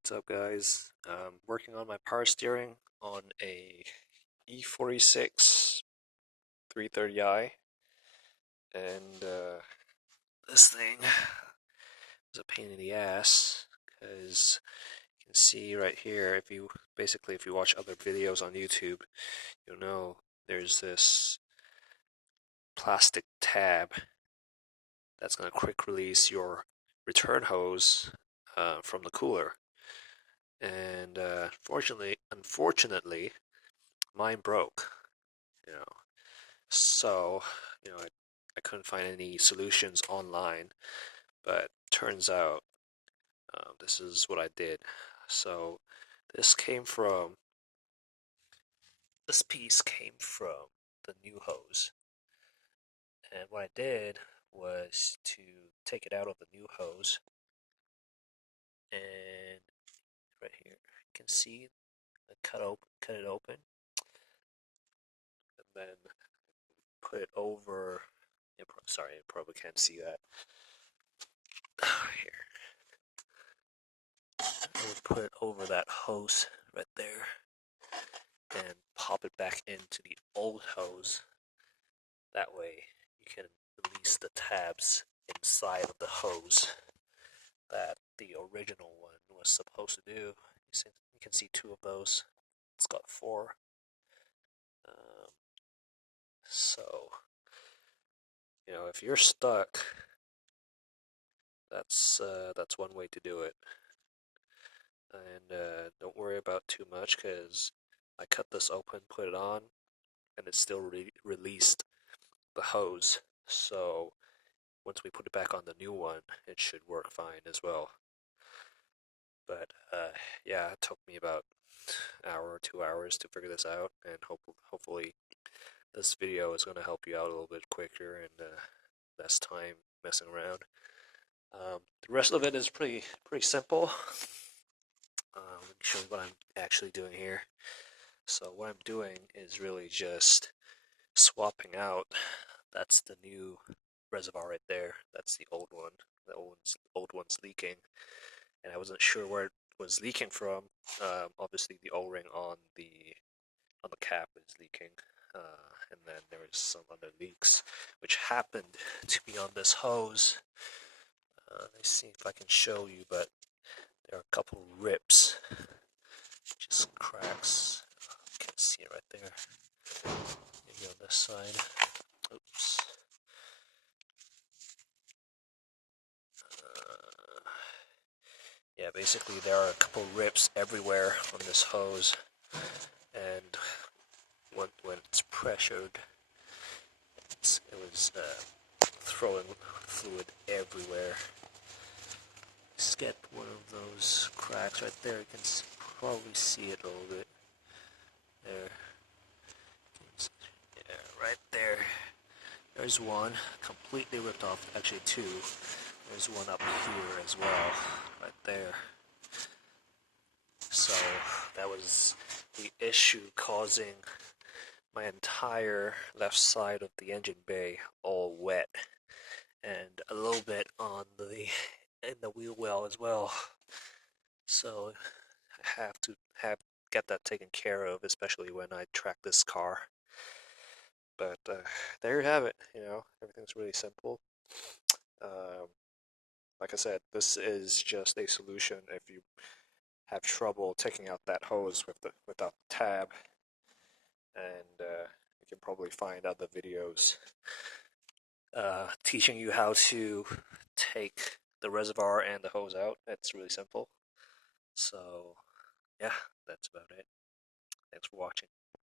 What's up, guys? Working on my power steering on a e46 330i, and this thing is a pain in the ass because you can see right here, if you watch other videos on YouTube, you'll know there's this plastic tab that's going to quick release your return hose from the cooler. And unfortunately, mine broke. You know, so I couldn't find any solutions online, but turns out this is what I did. So this piece came from the new hose, and what I did was to take it out of the new hose, and right here you can see I cut it open, and then put it over. Sorry, you probably can't see that. Here, I would put it over that hose right there, and pop it back into the old hose. That way, you can release the tabs inside of the hose that the original one was supposed to do. You can see two of those. It's got four. So, if you're stuck, that's one way to do it. And don't worry about too much, because I cut this open, put it on, and it still released the hose. So once we put it back on the new one, it should work fine as well. But yeah, it took me about an hour or 2 hours to figure this out, and hopefully this video is going to help you out a little bit quicker and less time messing around. The rest of it is pretty simple. Let me show you what I'm actually doing here. So what I'm doing is really just swapping out. That's the new reservoir right there. That's the old one. The old one's leaking, and I wasn't sure where it was leaking from. Obviously, the O-ring on the cap is leaking, and then there was some other leaks, which happened to be on this hose. Let's see if I can show you, but there are a couple rips, just cracks. You can see it right there. Maybe on this side. Oops. Yeah, basically there are a couple rips everywhere on this hose, and when it's pressured, it was throwing fluid everywhere. Just get one of those cracks right there. You can probably see it a little bit. There. Yeah, right there. There's one completely ripped off. Actually, two. There's one up here as well, right there. So that was the issue, causing my entire left side of the engine bay all wet, and a little bit in the wheel well as well. So I have to get that taken care of, especially when I track this car. But there you have it. Everything's really simple. Like I said, this is just a solution if you have trouble taking out that hose without the tab, and you can probably find other videos teaching you how to take the reservoir and the hose out. It's really simple. So yeah, that's about it. Thanks for watching.